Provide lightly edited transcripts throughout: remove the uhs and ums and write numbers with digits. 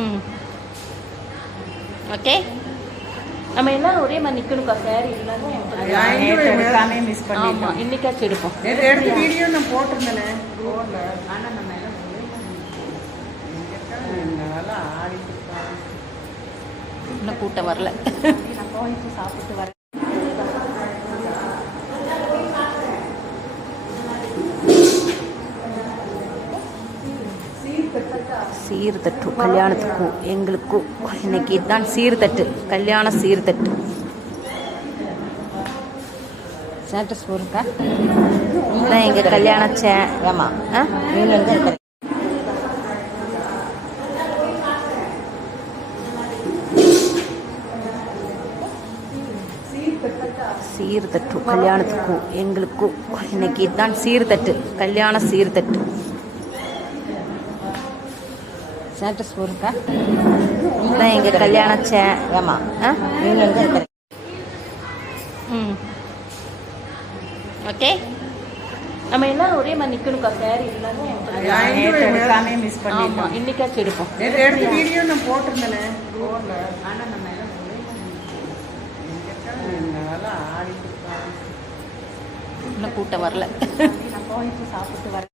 ம் ஓகே. நம்ம எல்லாரும் ஒரே மாதிரி நிற்கணுக்கா. சாரி எல்லாமே மிஸ் பண்ணி. ஆமாம், இன்னைக்காச்சும் எடுப்போம். வீடியோ நான் போட்டிருந்தேன். ஆனால் நம்ம இன்னும் கூட்டம் வரல. நான் போயிட்டு சாப்பிட்டு வரேன். சீர்தட்டு கல்யாணத்துக்கும் எங்களுக்கும் இன்னைக்கு இதுதான் சீர்தட்டு, கல்யாண சீர்தட்டு. ஸ்டேட்டஸ் போருக்கா இதுதான் எங்கள் கல்யாண ஆமாம். சீர்தட்டு கல்யாணத்துக்கும் எங்களுக்கும் இன்னைக்கு இதுதான் சீர்தட்டு, கல்யாண சீர்தட்டு. ஸ்டேட்டஸ் போருக்கா இதுதான் எங்கள் கல்யாண ஆமாம். ம் ஓகே. நம்ம எல்லாரும் ஒரே மாதிரி நிற்கணுக்கா. சாரி எல்லாமே மிஸ் பண்ணி. ஆமாம், இன்னைக்காச்சும் எடுப்போம். வீடியோ நான் போட்டிருந்தேன். ஆனால் நம்ம இன்னும் கூட்டம் வரல. நான் போயிட்டு சாப்பிட்டு வரேன்.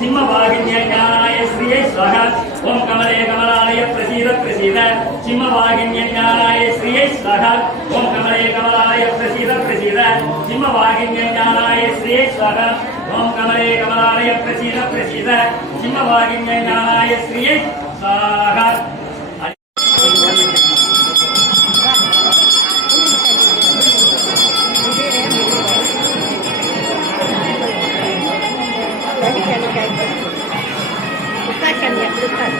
सिंहवाहिन्याय प्रसीद श्रिये स्वाहा ओम कमले कमलाय प्रसीद प्रसीद सिंहवाहिन्यज्ञानाय श्रिये स्वाहा ओम कमले कमलाय प्रसीद प्रसीद सिंहवाहिन्यज्ञानाय श्रिये स्वाहा ओम कमले कमलाय प्रसीद प्रसीद सिंहवाहिन्यज्ञानाय श्रिये स्वाहा Bukakan ya, bukan.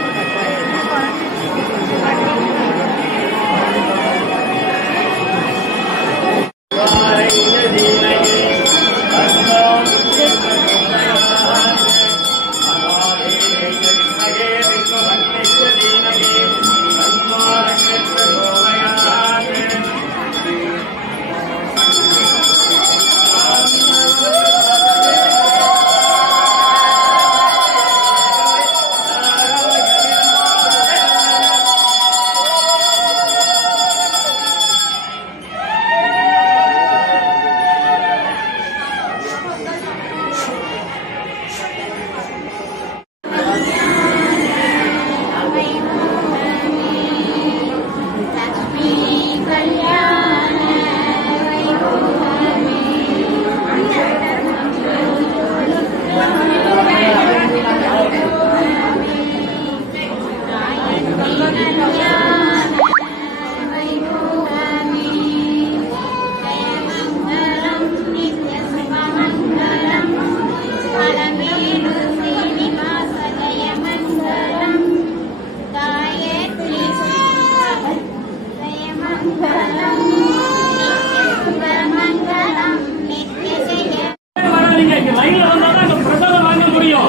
லைன்ல வந்தா தான் பிரசாதம் வாங்க முடியும்.